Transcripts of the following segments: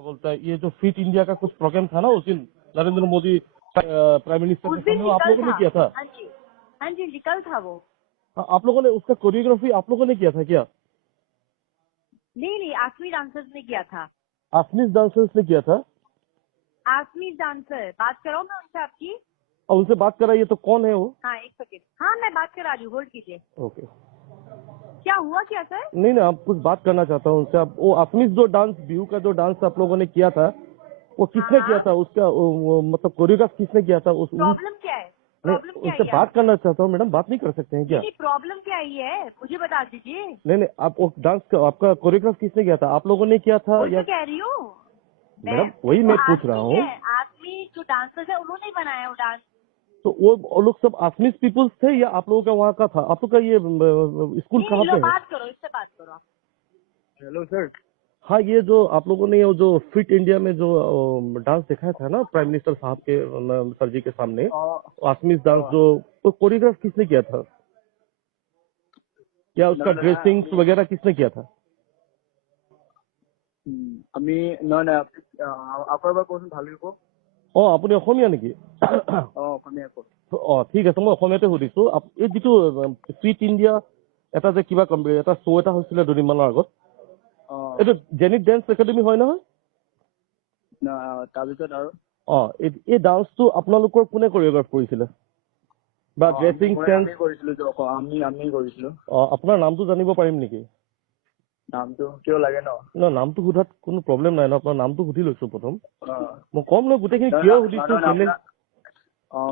बोलता है ये जो फिट इंडिया का कुछ प्रोग्राम था ना उस दिन नरेंद्र मोदी प्राइम मिनिस्टर उस के दिन सामने, आप निकल लोगों ने था। किया था। हाँ जी निकल था वो। हाँ, आप लोगों ने उसका कोरियोग्राफी आप लोगों ने किया था क्या? नहीं आसमी डांसर्स ने किया था। आसमीज डांसर्स ने किया था। आसमी डांसर बात करो मैं उनसे आपकी। और उनसे बात कराइए तो कौन है वो? हाँ एक सेकेंड। हाँ मैं बात करा रही हूँ, होल्ड कीजिए। ओके। क्या हुआ क्या सर? नहीं नहीं, आप कुछ बात करना चाहता हूँ उनसे। आप वो आसमीज जो डांस बिहू का जो डांस आप लोगों ने किया था वो किसने किया हाँ था? उसका वो मतलब कोरियोग्राफ किसने किया था? प्रॉब्लम क्या है? नहीं, प्रॉब्लम क्या उनसे है बात आप? करना चाहता हूँ मैडम। बात नहीं कर सकते हैं क्या? नहीं प्रॉब्लम क्या आई है मुझे बता दीजिए। नहीं नहीं, आप वो डांस का आपका कोरियोग्राफ किसने किया था? आप लोगों ने किया था वही या? तो कह रही हूँ मैं। मैडम वही वो मैं पूछ रहा आसमी हूँ। है, आसमी जो डांसर्स है उन्होंने ही बनाया वो डांस। तो वो लोग सब आसमीज पीपुल्स थे या आप लोगों का वहाँ का था? आप लोग का ये स्कूल नहीं कहाँ लो पे है? बात करो, इससे बात करो आप। Hello sir. हाँ, ये जो आप लोगों ने वो जो फिट इंडिया में जो डांस दिखाया था ना प्राइम मिनिस्टर साहब के सर जी के सामने, आसमीज डांस जो, तो कोरियोग्राफ किसने किया था? क्या उसका ड्रेसिंग वगैरह किसने किया था? আমি নহয় নহয় আপোনাৰ পৰা ক'চোন ভালকৈ কওক। আপুনি অসমীয়া নেকি? অসমীয়া কওক। ঠিক আছে, মই অসমীয়াতে সুধিছো। এই যিটো ফিট ইণ্ডিয়া এটা যে কিবা এটা শ্ব' এটা হৈছিলে দুদিনমানৰ আগত, এইটো জেনিক ডেন্স একাডেমি হয় নহয়? তাৰপিছত আৰু এই ডান্সটো আপোনালোকৰ কোনে কোৰিঅগ্ৰাফ কৰিছিলে বা ড্ৰেছিং চেন্স? আমি কৰিছিলো আমি কৰিছিলো। আপোনাৰ নামটো জানিব পাৰিম নেকি? নামটো কিয় লাগে ন? নামটো সোধাত কোনো প্ৰব্লেম নাই ন? আপোনাৰ নামটো সুধি লৈছো প্ৰথম। মই কম ন গোটেইখিনি কিয় সুধিছো কেলে।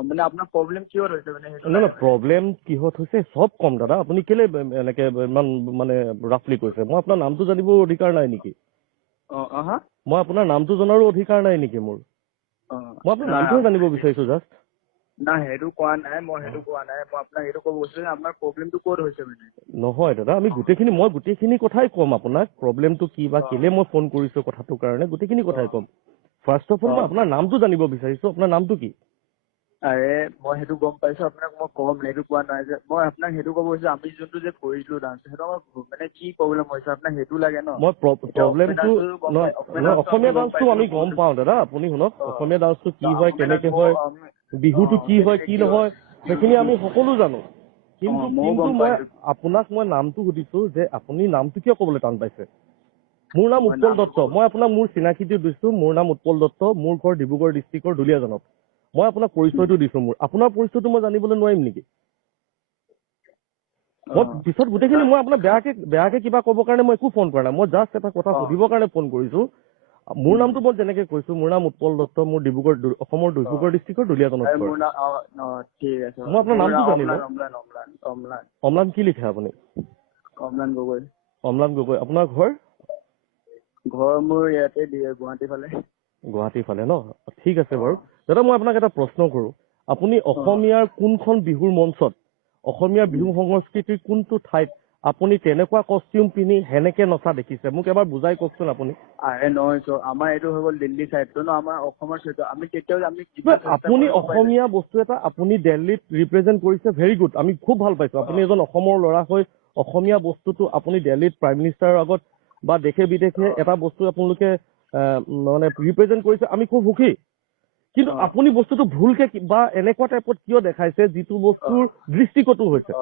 মানে আপোনাৰ প্ৰব্লেম কিহত হৈছে মানে? নাই নাই, প্ৰব্লেম কিহত হৈছে চব কম দাদা। আপুনি কেলে এনেকে ইমান মানে ৰাফলি কৈছে? মই আপোনাৰ নামটো জানিব অধিকাৰ নাই নেকি? মই আপোনাৰ নামটো জনাৰো অধিকাৰ নাই নেকি মোৰ? মই আপোনাৰ নামটোহে জানিব বিচাৰিছো জাষ্ট। না সেইটো কোৱা নাই, মই সেইটো কোৱা নাই। মই আপোনাক সেইটো ক'ব গৈছিলো যে আপোনাৰ প্ৰব্লেমটো ক'ত হৈছে মানে। নহয় দাদা, মই গোটেইখিনি কথাই ক'ম আপোনাক। প্ৰব্লেমটো কি বা কেলে মই ফোন কৰিছো কথাটোৰ কাৰণে গোটেইখিনি কথাই ক'ম। ফাৰ্ষ্ট অফ অল মই আপোনাৰ নামটো জানিব বিচাৰিছো। আপোনাৰ নামটো কি? আৰে মই সেইটো গম পাইছো, আপোনাক মই কম সেইটো কোৱা নাই যে। মই আপোনাক সেইটো ক'ব গৈছো আমি যোনটো যে কৰিছিলো ডান্স, সেইটো আমাৰ মানে কি প্ৰব্লেম হৈছে আপোনাক সেইটো লাগে ন? মই প্ৰব্লেমটো অসমীয়া ডান্সটো আমি গম পাওঁ দাদা। আপুনি শুনক, অসমীয়া ডান্সটো কি হয়, কেনেকে হয়, বিহুটো কি হয় কি নহয়, সেইখিনি আমি সকলো জানো। কিন্তু মই আপোনাক নামটো সুধিছো যে আপুনি নামটো কিয় ক'বলৈ টান পাইছে? মোৰ নাম উৎপল দত্ত। মই আপোনাক মোৰ চিনাকিটো দিছো। মোৰ নাম উৎপল দত্ত। মোৰ ঘৰ ডিব্ৰুগড় ডিষ্ট্ৰিক্টৰ দুলীয়াজানত। মই আপোনাক পৰিচয়টো দিছো। আপোনাৰ পৰিচয়টো মই জানিবলৈ নোৱাৰিম নেকি? মই পিছত গোটেইখিনি মই আপোনাক বেয়াকে কিবা ক'বৰ কাৰণে মই একো ফোন কৰা নাই। মই জাষ্ট এটা কথা সুধিবৰ কাৰণে ফোন কৰিছো। মোৰ নামটো মই যেনেকে কৈছো, মোৰ নাম উৎপল দত্ত। মোৰ অসমৰ ডিব্ৰুগড় ডিষ্ট্ৰিক্টৰ দুলীয়াজানত ঘৰ। মই আপোনাৰ নামটো জানিলো। অম্লান কি লিখে আপুনি? অম্লান গগৈ। অম্লান গগৈ। আপোনাৰ ঘৰ? ঘৰ মোৰ ইয়াতে গুৱাহাটীৰ ফালে। গুৱাহাটীৰ ফালে ন? ঠিক আছে বাৰু দাদা। মই আপোনাক এটা প্ৰশ্ন কৰো। আপুনি অসমীয়াৰ কোনখন বিহুৰ মঞ্চত, অসমীয়া বিহু সংস্কৃতিৰ কোনটো ঠাইত আপুনি তেনেকুৱা কষ্টিউম পিন্ধি সেনেকে নচা দেখিছে? মোক এবাৰ বুজাই কওকচোন আপুনি। আৰে নহয় চ, আমাৰ এইটো হৈ গ'ল দিল্লী চাইডটো ন, আমাৰ অসমৰ চাইডটো আমি কেতিয়াও আপুনি অসমীয়া বস্তু এটা আপুনি দিল্লীত ৰিপ্ৰেজেণ্ট কৰিছে, ভেৰি গুড। আমি খুব ভাল পাইছো। আপুনি এজন অসমৰ ল'ৰা হৈ অসমীয়া বস্তুটো আপুনি দিল্লীত প্ৰাইম মিনিষ্টাৰৰ আগত বা দেশে বিদেশে এটা বস্তু আপোনালোকে মানে ৰিপ্ৰেজেণ্ট কৰিছে, আমি খুব সুখী। কিন্তু আপুনি বস্তুটো ভুলকে বা এনেকুৱা টাইপত কিয় দেখাইছে যিটো বস্তুৰ দৃষ্টিকটো হৈছে?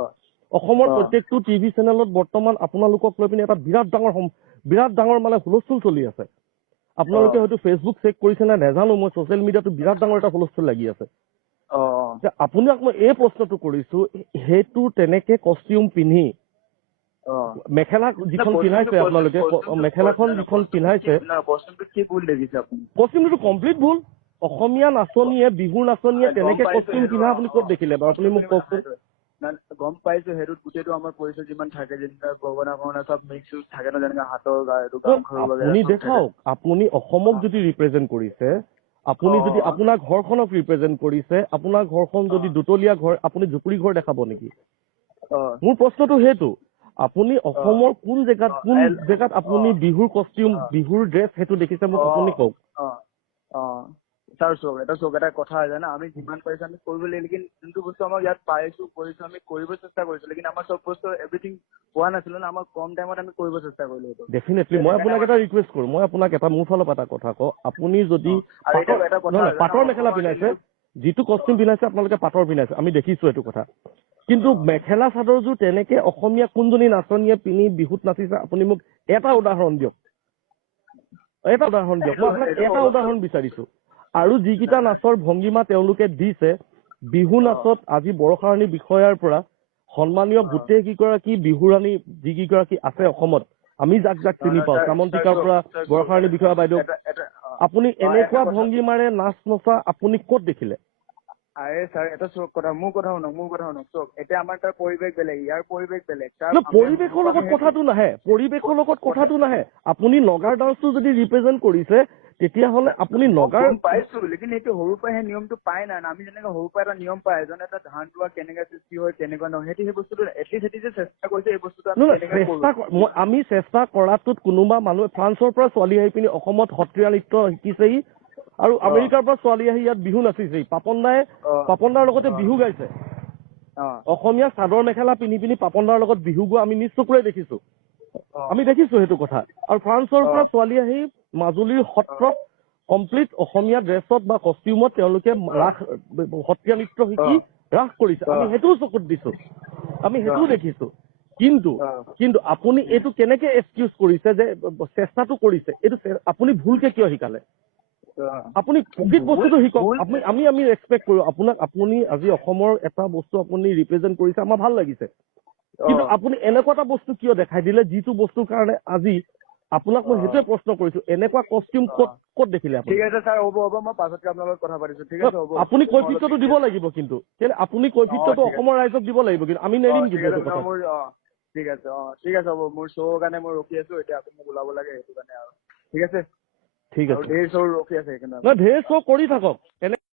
অসমৰ প্ৰত্যেকটো টিভি চেনেলত বৰ্তমান আপোনালোকক লৈ পিনে এটা বিৰাট ডাঙৰ মানে হুলস্থুল চলি আছে। আপোনালোকে হয়তো ফেচবুক চেক কৰিছে নে নাজানো, মই ছচিয়েল মিডিয়াটো বিৰাট ডাঙৰ এটা হুলস্থুল লাগি আছে। আপোনাক মই এই প্ৰশ্নটো কৰিছো, সেইটো তেনেকে কষ্টিউম পিন্ধি মেখেলা যিখন পিন্ধাইছে আপোনালোকে, মেখেলাখন যিখন পিন্ধাইছে, কষ্টিউমটো কমপ্লিট ভুল। অসমীয়া নাচনীয়ে, বিহুৰ নাচনীয়ে তেনেকে কষ্টিউম পিন্ধা আপুনি ক'ত দেখিলে বাৰু? আপুনি মোক কওকচোন। গম পাইছো সেইটোত গোটেইটো আমাৰ পৰিচয় যিমান থাকে, যেনেকা গগনা গহনা চব মিক্স থাকে ন, যেনেকা হাতৰ আপুনি দেখাওক। আপুনি অসমক যদি ৰিপ্ৰেজেণ্ট কৰিছে, আপুনি যদি আপোনাৰ ঘৰখনক ৰিপ্ৰেজেণ্ট কৰিছে, আপোনাৰ ঘৰখন যদি দুতলীয়া ঘৰ, আপুনি জুপুৰি ঘৰ দেখাব নেকি? মোৰ প্ৰশ্নটো সেইটো। আপুনি অসমৰ কোন জেগাত আপুনি বিহুৰ কষ্টিউম, বিহুৰ ড্ৰেছ সেইটো দেখিছে মোক আপুনি কওক। ছাৰ চাওক এটা কথা হয় জানা, আমি যিমান পাৰিছো আমি কৰিব লাগিব, লেকিন যোনটো বস্তু আমাক ইয়াত পাইছো কৰিছো আমি কৰিব চেষ্টা কৰিছো, লেকিন আমাৰ চব বস্তু এভৰিথিং পোৱা নাছিলো না, আমাৰ কম টাইমত আমি কৰিব চেষ্টা কৰিলো এইটো। ডেফিনেটলি মই আপোনাক এটা ৰিকুৱেষ্ট কৰোঁ, মই আপোনাক এটা মোৰ ফালৰ পৰা এটা কথা কওঁ, আপুনি যদি আৰু এটা কথা নহয় পাটৰ মেখেলা পিন্ধাইছে, যিটো কষ্টিউম পিন্ধাইছে আপোনালোকে পাটৰ পিন্ধাইছে, আমি দেখিছো এইটো কথা, কিন্তু মেখেলা চাদৰযোৰ তেনেকে অসমীয়া কোনজনী নাচনীয়ে পিন্ধি বিহুত নাচিছে আপুনি মোক এটা উদাহৰণ দিয়ক, মই আপোনাক এটা উদাহৰণ বিচাৰিছো। আৰু যিকেইটা নাচৰ ভংগীমা তেওঁলোকে দিছে, বিহু নাচত আজি বৰষাৰাণী বিষয়াৰ পৰা সন্মানীয় গোটেই কেইগৰাকী বিহুৰাণী যিকেইগৰাকী আছে অসমত, আমি যাক যাক চিনি পাওঁ, কামন্তিকাৰ পৰা বৰষাৰাণী বিষয়া বাইদেউ, আপুনি এনেকুৱা ভংগীমাৰে নাচ নচা আপুনি ক'ত দেখিলে? আৰে ছাৰ এটা চব কথা, মোৰ কথা শুনক চব, এতিয়া আমাৰ তাৰ পৰিৱেশ বেলেগ, ইয়াৰ পৰিৱেশ বেলেগ। পৰিৱেশৰ লগত কথাটো নাহে, আপুনি নগাৰ ডান্সটো যদি ৰিপ্ৰেজেণ্ট কৰিছে তেতিয়াহ'লে আপুনি নগাৰ পাইছো, লেকিন এইটো সৰুৰ পৰাই সেই নিয়মটো পাই নাই, আমি যেনেকে সৰুৰ পৰা এটা নিয়ম পাই, এজন এটা ধান লোৱা কেনেকে সৃষ্টি হয় তেনেকুৱা নহয়, সেই বস্তুটো এটলিষ্ট যে চেষ্টা কৰিছে এই বস্তুটো আমি চেষ্টা কৰাটোত কোনোবা মানুহে ফ্ৰান্সৰ পৰা ছোৱালী আহি পিনি অসমত সত্ৰীয়া নৃত্য শিকিছেহি, আৰু আমেৰিকাৰ পৰা ছোৱালী আহি ইয়াত বিহু নাচিছেহি, পাপনদাৰ লগতে বিহু গাইছে, অসমীয়া চাদৰ মেখেলা পিন্ধি পিনি পাপনদাৰ লগত বিহু গোৱা আমি নিজ চকুৰে দেখিছো, সেইটো কথা। আৰু ফ্ৰান্সৰ পৰা ছোৱালী আহি মাজুলীৰ সত্ৰত কমপ্লিট অসমীয়া ড্ৰেছত বা কষ্টিউমত তেওঁলোকে ৰাস সত্ৰীয়া নৃত্য শিকি ৰাস কৰিছে, আমি সেইটোও চকুত দিছো, আমি সেইটোও দেখিছো। কিন্তু আপুনি এইটো কেনেকে এক্সকিউজ কৰিছে যে চেষ্টাটো কৰিছে, এইটো আপুনি ভুলকে কিয় শিকালে? আপুনি প্ৰকৃত বস্তুটো শিকক, আমি এক্সপেক্ট কৰো আপোনাক, আপুনি আজি অসমৰ এটা বস্তু আপুনি ৰিপ্ৰেজেণ্ট কৰিছে, আমাৰ ভাল লাগিছে, কিন্তু আপুনি এনেকুৱা এটা বস্তু কিয় দেখাই দিলে যিটো বস্তুৰ কাৰণে আজি আপোনাক মই সেইটোৱে প্ৰশ্ন কৰিছো, এনেকুৱা কষ্টিউম ক'ত দেখিলে আপুনি? ঠিক আছে ছাৰ, হ'ব মই পাছতকে আপোনাৰ লগত কথা পাতিছো, ঠিক আছে হ'ব। আপুনি কৈফিত্যটো দিব লাগিব, কিন্তু আপুনি কৈফিত্যটো অসমৰ ৰাইজক দিব লাগিব, কিন্তু আমি নেৰিম কিন্তু এইটো কথা। ঠিক আছে হ'ব, মোৰ শ্ব'ৰ কাৰণে মই ৰখি আছো, এতিয়া আপুনি মোক ওলাব লাগে সেইটো কাৰণে আৰু, ঠিক আছে ঠিক আছে, ঢেৰ শ্ব' ৰখি আছে সেইকাৰণে। ঢেৰ শ্ব' কৰি থাকক।